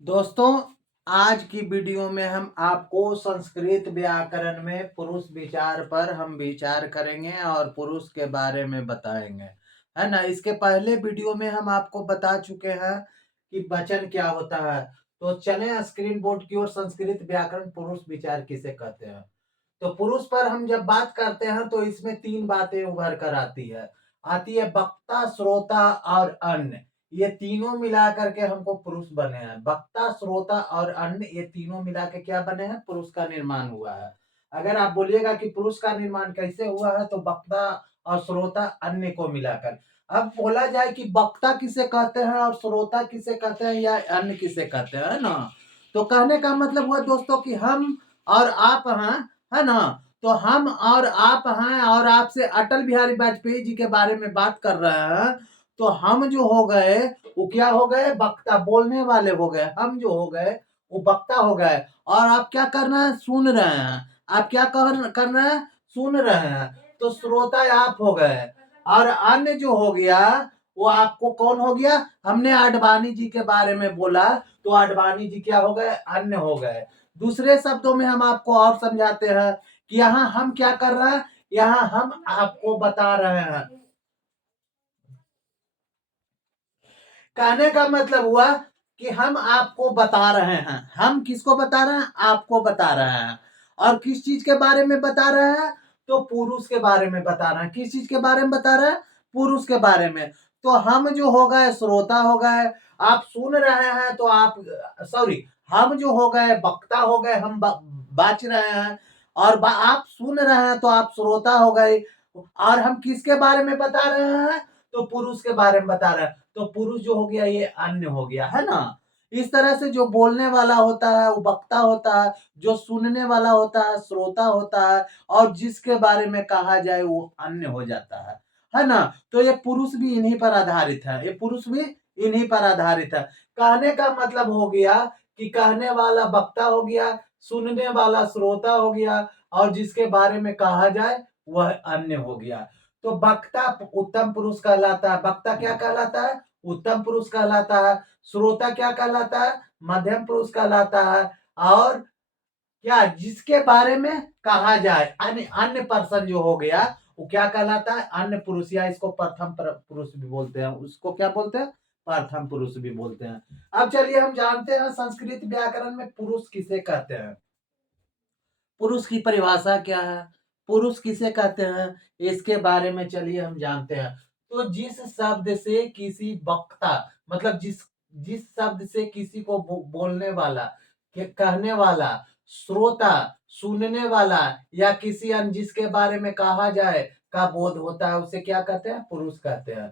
दोस्तों, आज की वीडियो में हम आपको संस्कृत व्याकरण में पुरुष विचार पर हम विचार करेंगे और पुरुष के बारे में बताएंगे, है ना। इसके पहले वीडियो में हम आपको बता चुके हैं कि वचन क्या होता है। तो चलें स्क्रीन बोर्ड की ओर। संस्कृत व्याकरण पुरुष विचार किसे कहते हैं। तो पुरुष पर हम जब बात करते हैं तो इसमें तीन बातें उभर कर आती है वक्ता, श्रोता और अन्य। ये तीनों मिला करके हमको पुरुष बने हैं। वक्ता, श्रोता और अन्य, ये तीनों मिला के क्या बने हैं, पुरुष का निर्माण हुआ है। अगर आप बोलिएगा कि पुरुष का निर्माण कैसे हुआ है, तो वक्ता और श्रोता अन्य को मिलाकर। अब बोला जाए कि वक्ता किसे कहते हैं और श्रोता किसे कहते हैं या अन्य किसे कहते हैं, है ना। तो कहने का मतलब हुआ दोस्तों कि हम और आप हैं, है ना। तो हम और आप हैं और आपसे अटल बिहारी वाजपेयी जी के बारे में बात कर रहे हैं। तो हम जो हो गए वो क्या हो गए, वक्ता, बोलने वाले हो गए। हम जो हो गए वो वक्ता हो गए। और आप क्या कर रहे हैं, सुन रहे हैं। आप क्या कर रहे हैं, सुन रहे हैं। तो श्रोता आप हो गए। और अन्य जो हो गया वो आपको कौन हो गया, हमने आडवाणी जी के बारे में बोला तो आडवाणी जी क्या हो गए, अन्य हो गए। दूसरे शब्दों में हम आपको और समझाते हैं कि यहाँ हम क्या कर रहे हैं, यहाँ हम आपको बता रहे हैं। कहने का मतलब हुआ कि हम आपको बता रहे हैं। हम किसको बता रहे हैं, आपको बता रहे हैं। और किस चीज के बारे में बता रहे हैं, तो पुरुष के बारे में बता रहे हैं। किस चीज के बारे में बता रहे हैं, पुरुष के बारे में। तो हम जो हो गए श्रोता हो गए। आप सुन रहे हैं तो आप, सॉरी, हम जो हो गए वक्ता हो गए, हम बाच रहे हैं। और आप सुन रहे हैं तो आप श्रोता हो गए। और हम किसके बारे में बता रहे हैं, तो पुरुष के बारे में बता रहे हैं। तो पुरुष जो हो गया ये अन्य हो गया, है ना। इस तरह से जो बोलने वाला होता है वो वक्ता होता है, जो सुनने वाला होता है श्रोता होता है, और जिसके बारे में कहा जाए वो अन्य हो जाता है ना। तो ये पुरुष भी इन्हीं पर आधारित है, ये पुरुष भी इन्हीं पर आधारित है। कहने का मतलब हो गया कि कहने वाला वक्ता हो गया, सुनने वाला श्रोता हो गया, और जिसके बारे में कहा जाए वह अन्य हो गया। तो वक्ता उत्तम पुरुष कहलाता है। वक्ता क्या कहलाता है, उत्तम पुरुष कहलाता है। श्रोता क्या कहलाता है, मध्यम पुरुष कहलाता है। और क्या, जिसके बारे में कहा जाए, अन्य अन्य पर्सन जो हो गया वो क्या कहलाता है, अन्य पुरुष, या इसको प्रथम पुरुष भी बोलते हैं। उसको क्या बोलते हैं, प्रथम पुरुष भी बोलते हैं। अब चलिए हम जानते हैं संस्कृत व्याकरण में पुरुष किसे कहते हैं। पुरुष की परिभाषा क्या है, पुरुष किसे कहते हैं, इसके बारे में चलिए हम जानते हैं। तो जिस शब्द से किसी वक्ता, मतलब जिस जिस शब्द से किसी को बोलने वाला, कहने वाला, श्रोता, सुनने वाला, या किसी अन्य जिसके बारे में कहा जाए का बोध होता है, उसे क्या कहते हैं, पुरुष कहते हैं।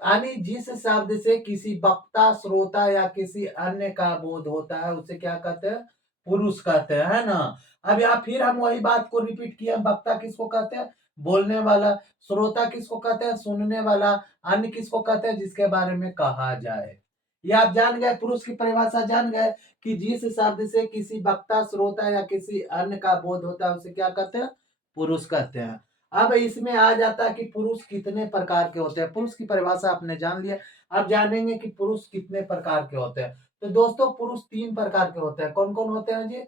यानी जिस शब्द से किसी वक्ता, श्रोता या किसी अन्य का बोध होता है उसे क्या कहते हैं, पुरुष कहते हैं, है ना। अब यहाँ फिर हम वही बात को रिपीट किए। वक्ता किसको कहते हैं, बोलने वाला। श्रोता किसको कहते हैं, सुनने वाला। अन्य किसको कहते हैं, जिसके बारे में कहा जाए। ये आप जान गए, पुरुष की परिभाषा जान गए कि जिस शब्द से किसी वक्ता, श्रोता या किसी अन्य का बोध होता है उसे क्या कहते हैं, पुरुष कहते हैं। अब इसमें आ जाता है कि पुरुष कितने प्रकार के होते हैं। पुरुष की परिभाषा आपने जान लिया। अब जानेंगे कि पुरुष कितने प्रकार के होते हैं। तो दोस्तों, पुरुष तीन प्रकार के होते हैं। कौन कौन होते हैं जी,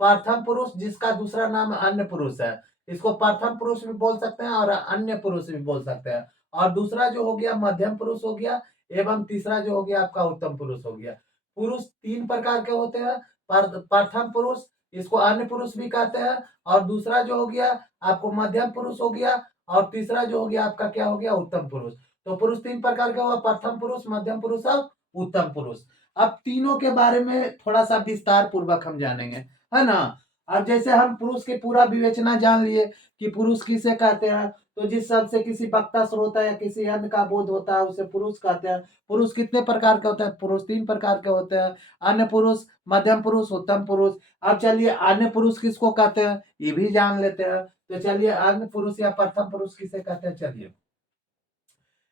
प्रथम पुरुष, जिसका दूसरा नाम अन्य पुरुष है। इसको प्रथम पुरुष भी बोल सकते हैं और अन्य पुरुष भी बोल सकते हैं। और दूसरा जो हो गया मध्यम पुरुष हो गया, एवं तीसरा जो हो गया आपका उत्तम पुरुष हो गया। पुरुष तीन प्रकार के होते हैं। प्रथम पुरुष, इसको अन्य पुरुष भी कहते हैं। और दूसरा जो हो गया आपको मध्यम पुरुष हो गया। और तीसरा जो हो गया आपका क्या हो गया, उत्तम पुरुष। तो पुरुष तीन प्रकार के हुआ, प्रथम पुरुष, मध्यम पुरुष और उत्तम पुरुष। अब तीनों के बारे में थोड़ा सा विस्तार पूर्वक हम जानेंगे, है ना। अब जैसे हम पुरुष की पूरा विवेचना जान लिए कि पुरुष किसे कहते हैं। तो जिस शब्द से किसी वक्ता, श्रोता या किसी अन्य का बोध होता है उसे पुरुष कहते हैं। पुरुष कितने प्रकार के होते हैं, पुरुष तीन प्रकार के होते हैं। अन्य पुरुष, मध्यम पुरुष, उत्तम पुरुष। अब चलिए अन्य पुरुष किसको कहते हैं ये भी जान लेते हैं। तो चलिए अन्य पुरुष या प्रथम पुरुष किसे कहते हैं। चलिए,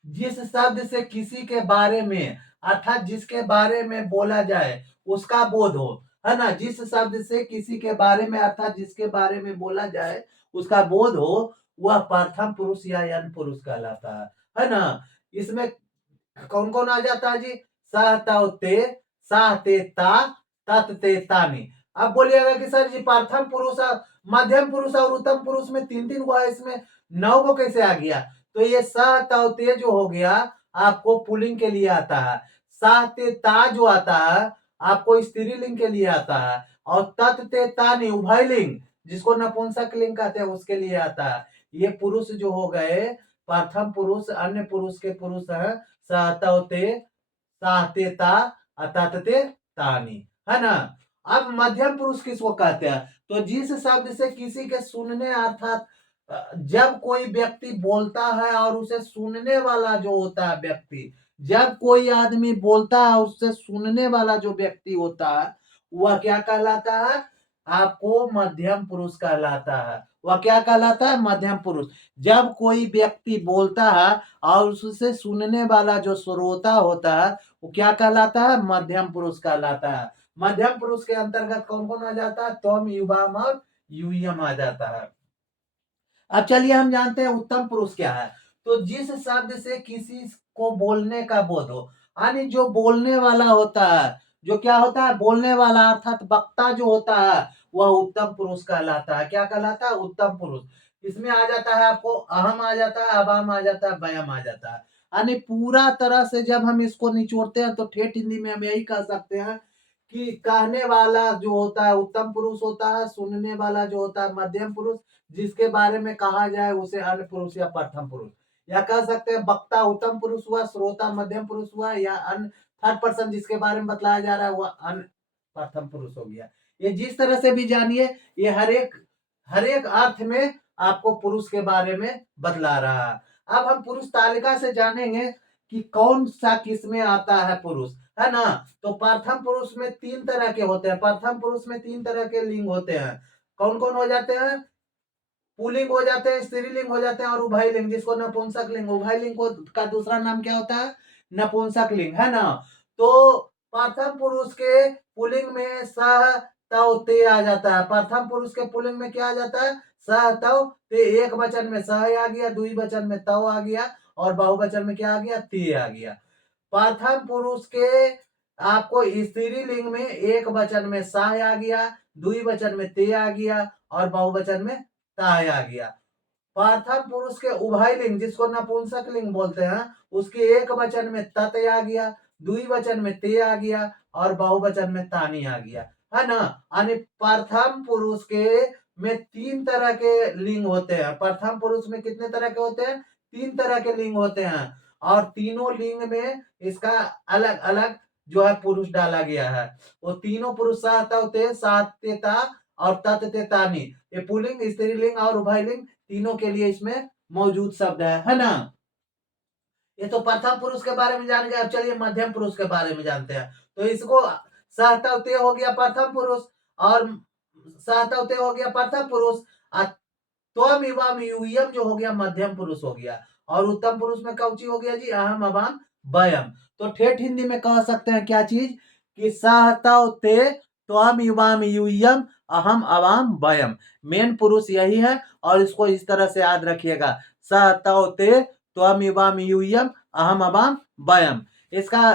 जिस शब्द से किसी के बारे में, अर्थात जिसके बारे में बोला जाए उसका बोध हो, है ना। जिस शब्द से किसी के बारे में, अर्थात जिसके बारे में बोला जाए उसका बोध हो, वह प्रथम पुरुष या यन पुरुष कहलाता है ना। इसमें कौन कौन आ जाता है जी, सह, तव, ते, साह, ते, ता, तत् ते तानि। अब बोलिएगा कि सर जी प्रथम पुरुष मध्यम पुरुष और उत्तम पुरुष में तीन तीन गो है, इसमें 9 गो कैसे आ गया? तो ये स तौ ते जो हो गया आपको पुल्लिंग के लिए आता है। सा ते ता जो आता है आपको स्त्रीलिंग के लिए आता है, और तत् ते तानि उभयलिंग जिसको नपुंसक लिंग कहते हैं उसके लिए आता है। ये पुरुष जो हो गए प्रथम पुरुष, अन्य पुरुष के पुरुष है स तौ ते, ता ते ता, अतत ते तानि, है ना। अब मध्यम पुरुष किसको कहते हैं? तो जिस शब्द से किसी के सुनने अर्थात जब कोई व्यक्ति बोलता है और उसे सुनने वाला जो होता है व्यक्ति, जब कोई आदमी बोलता है उससे सुनने वाला जो व्यक्ति होता है वह क्या कहलाता है? आपको मध्यम पुरुष कहलाता है। वह क्या कहलाता है? मध्यम पुरुष। जब कोई व्यक्ति बोलता है और उससे सुनने वाला जो श्रोता होता है वो क्या कहलाता है? मध्यम पुरुष कहलाता है। मध्यम पुरुष के अंतर्गत कौन कौन आ जाता है? त्वम, युवाम और यूयम आ जाता है। अब चलिए हम जानते हैं उत्तम पुरुष क्या है। तो जिस शब्द से किसी को बोलने का बोध हो, यानी जो बोलने वाला होता है, जो क्या होता है? बोलने वाला अर्थात वक्ता जो होता है वह उत्तम पुरुष कहलाता है। क्या कहलाता है? उत्तम पुरुष। इसमें आ जाता है आपको अहम आ जाता है, अबाम आ जाता है, वयम आ जाता है। यानी पूरा तरह से जब हम इसको निचोड़ते हैं तो ठेठ हिंदी में हम यही कह सकते हैं कि कहने वाला जो होता है उत्तम पुरुष होता है, सुनने वाला जो होता है मध्यम पुरुष, जिसके बारे में कहा जाए उसे अन्य पुरुष या प्रथम पुरुष, या कह सकते हैं वक्ता उत्तम पुरुष हुआ, श्रोता मध्यम पुरुष हुआ, या अन्य थर्ड पर्सन जिसके बारे में बतलाया जा रहा है वह अन्य प्रथम पुरुष हो गया। ये जिस तरह से भी जानिए, ये हर एक अर्थ में आपको पुरुष के बारे में बतला रहा है। अब हम पुरुष तालिका से जानेंगे कि कौन सा किस में आता है पुरुष, है ना। तो प्रथम पुरुष में तीन तरह के होते हैं। प्रथम पुरुष में तीन तरह के लिंग होते हैं। कौन कौन हो जाते हैं? पुल्लिंग हो जाते हैं, स्त्रीलिंग हो जाते हैं, और उभयलिंग जिसको नपुंसक लिंग। उभयलिंग को का दूसरा नाम क्या होता है? नपुंसक लिंग, है ना। तो प्रथम पुरुष के पुल्लिंग में सह तौ ते आ जाता है। प्रथम पुरुष के पुल्लिंग में क्या आ जाता है? सह तौ ते। एक वचन में सह आ गया, द्विवचन में तौ आ गया, और बहुवचन में क्या आ गया? ते आ गया। प्रथम पुरुष के आपको स्त्रीलिंग में एक वचन में सह आ गया, द्विवचन में ते आ गया, और बहुवचन में ताय आ गया। प्रथम पुरुष के उभयलिंग जिसको नपुंसक लिंग बोलते हैं उसके एक वचन में तत आ गया, द्विवचन में ते आ गया, और बहुवचन में तानी आ गया, है ना। यानी प्रथम पुरुष के में तीन तरह के लिंग होते हैं। प्रथम पुरुष में कितने तरह के होते हैं? तीन तरह के लिंग होते हैं, और तीनों लिंग में इसका अलग अलग जो है पुरुष डाला गया है। वो तीनों पुरुष सातेता और तत्तेतानी, ये पुल्लिंग, स्त्रीलिंग और उभयलिंग तीनों के लिए इसमें मौजूद शब्द है ना। ये तो प्रथम पुरुष के बारे में जान गए। अब चलिए मध्यम पुरुष के बारे में जानते हैं। तो इसको सहतवते हो गया प्रथम पुरुष, और सहतवते हो गया प्रथम पुरुष, त्वम इवम यूयम जो हो गया मध्यम पुरुष हो गया, और उत्तम पुरुष में कौची हो गया जी? अहम, अबाम, वयम। तो ठेठ हिंदी में कह सकते हैं क्या चीज? कि सहतवते त्वम इवम यूयम अहम, अबाम, वयम। मेन पुरुष यही है, और इसको इस तरह से याद रखिएगा, सहतवते त्वम इवम यूयम अहम, अबाम, वयम। इसका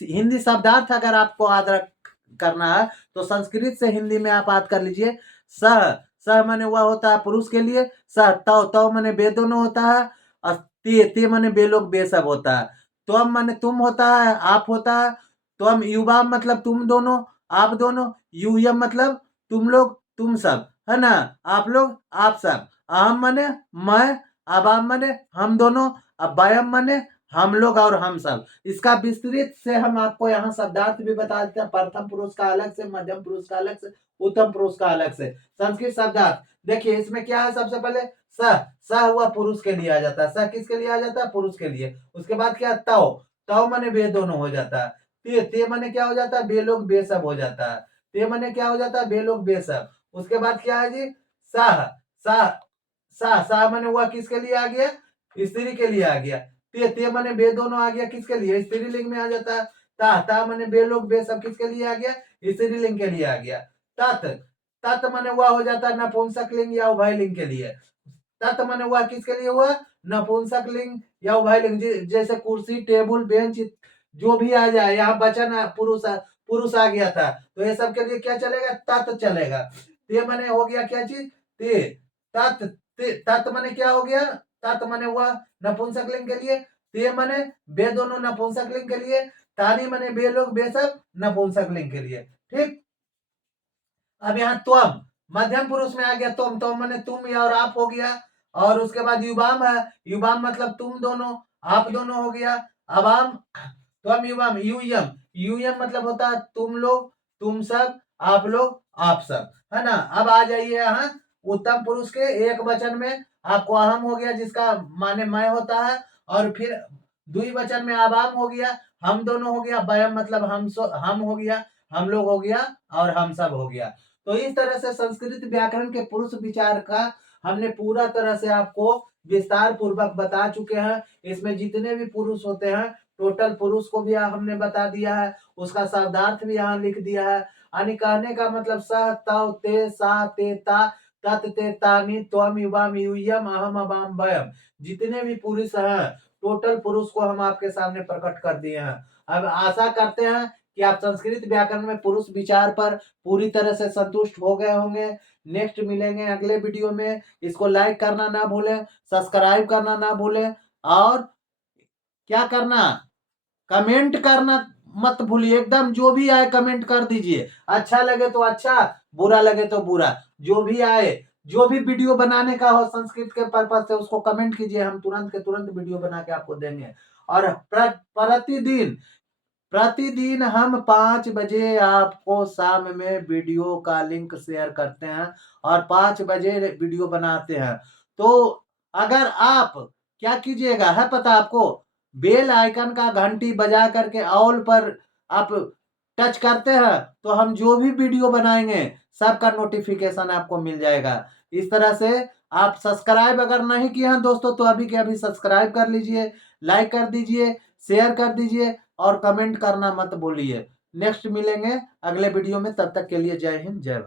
हिंदी शब्दार्थ अगर आपको याद करना है तो संस्कृत से हिंदी में आप याद कर लीजिए। सह, सह माने वह होता है पुरुष के लिए, सह तव, तव माने बे दोनों होता है, और ते, ते माने बे लोग बे सब होता है। त्वम माने तुम होता है, आप होता है। त्वम युवा मतलब तुम दोनों, आप दोनों। यूयम मतलब तुम लोग, तुम सब, है ना, आप लोग, आप सब। अहम माने मैं, अबाम माने हम दोनों, अब वयम माने हम लोग और हम सब। इसका विस्तृत से हम आपको यहाँ शब्दार्थ भी बता देते हैं। प्रथम पुरुष का अलग से, मध्यम पुरुष का अलग से, उत्तम पुरुष का अलग से। संस्कृत शब्दार्थ देखिए, इसमें क्या है? सबसे पहले सह, सह हुआ पुरुष के लिए आ जाता है। सह किसके लिए आ जाता है? पुरुष के लिए। उसके बाद क्या? तव, तव माने वे दोनों हो जाता है। ते, ते माने क्या हो जाता है? बे लोग बे सब हो जाता है। ते माने क्या हो जाता है? बे लोग बे सब। उसके बाद क्या है जी? सह, सह, सह, सह माने हुआ किसके लिए आ गया? स्त्री के लिए आ गया। ते माने बे दोनों आ गया किसके लिए? स्त्रीलिंग में आ जाता है। ता माने बे लोग बे सब किसके लिए आ गया? स्त्रीलिंग के लिए आ गया। तत्, तत् माने हुआ हो जाता है नपुंसक लिंग या उभयलिंग के लिए। तत् माने हुआ किसके लिए हुआ? नपुंसक लिंग या उभयलिंग। जैसे कुर्सी, टेबल, बेंच, जो भी आ जाए यहाँ वचन पुरुष पुरुष आ गया था, तो ये सब के लिए क्या चलेगा, तत् चलेगा। ते मने हो गया क्या चीज, ते, तत्, तत् मने क्या हो गया, तत् मने हुआ नपुंसकलिंग के लिए, ते मने बे दोनों नपुंसकलिंग के लिए, तानी मने बे लोग बे सब नपुंसकलिंग के लिए। ठीक, अब यहाँ त्वम मध्यम पुरुष में आ गया, तुम, तो मने तुम या और आप हो गया, और उसके बाद युवाम है, युवाम मतलब तुम दोनों, आप दोनों हो गया। अवाम, त्वम युवाम, यूयम, यूयम मतलब होता है तुम लोग, तुम सब, आप लोग, आप सब, है ना। अब आ जाइए यहाँ उत्तम पुरुष के एक वचन में, आपको अहम हो गया जिसका माने मैं होता है, और फिर द्विवचन में अवाम हो गया, हम दोनों हो गया, वयम मतलब हम हो गया, हम लोग हो गया, और हम सब हो गया। तो इस तरह से संस्कृत व्याकरण के पुरुष विचार का हमने पूरा तरह से आपको विस्तार पूर्वक बता चुके हैं। इसमें जितने भी पुरुष होते हैं, टोटल पुरुष को भी हमने बता दिया है, उसका शब्दार्थ भी यहाँ लिख दिया है। यानी कहने का मतलब सह, तव, ते, सा, ते, ता, तत्, ते, तानि, त्वम, युवाम, यूयम, अहम, अवाम, वयम, जितने भी पुरुष हैं, टोटल पुरुष को हम आपके सामने प्रकट कर दिए हैं। अब आशा करते हैं कि आप संस्कृत व्याकरण में पुरुष विचार पर पूरी तरह से संतुष्ट हो गए होंगे। नेक्स्ट मिलेंगे अगले वीडियो में। इसको लाइक करना ना भूलें, सब्सक्राइब करना ना भूलें, और क्या करना, कमेंट करना मत भूलिए। एकदम जो भी आए कमेंट कर दीजिए, अच्छा लगे तो अच्छा, बुरा लगे तो बुरा, जो भी आए, जो भी वीडियो बनाने का हो संस्कृत के पर्पज से उसको कमेंट कीजिए, हम तुरंत के तुरंत वीडियो बना के आपको देंगे। और प्रतिदिन प्रतिदिन हम 5 बजे आपको शाम में वीडियो का लिंक शेयर करते हैं, और 5 बजे वीडियो बनाते हैं। तो अगर आप क्या कीजिएगा है पता आपको, बेल आइकन का घंटी बजा करके ऑल पर आप टच करते हैं, तो हम जो भी वीडियो बनाएंगे सबका नोटिफिकेशन आपको मिल जाएगा। इस तरह से आप सब्सक्राइब अगर नहीं किए हैं दोस्तों, तो अभी के अभी सब्सक्राइब कर लीजिए, लाइक कर दीजिए, शेयर कर दीजिए, और कमेंट करना मत भूलिए। नेक्स्ट मिलेंगे अगले वीडियो में, तब तक के लिए जय हिंद, जय भारत।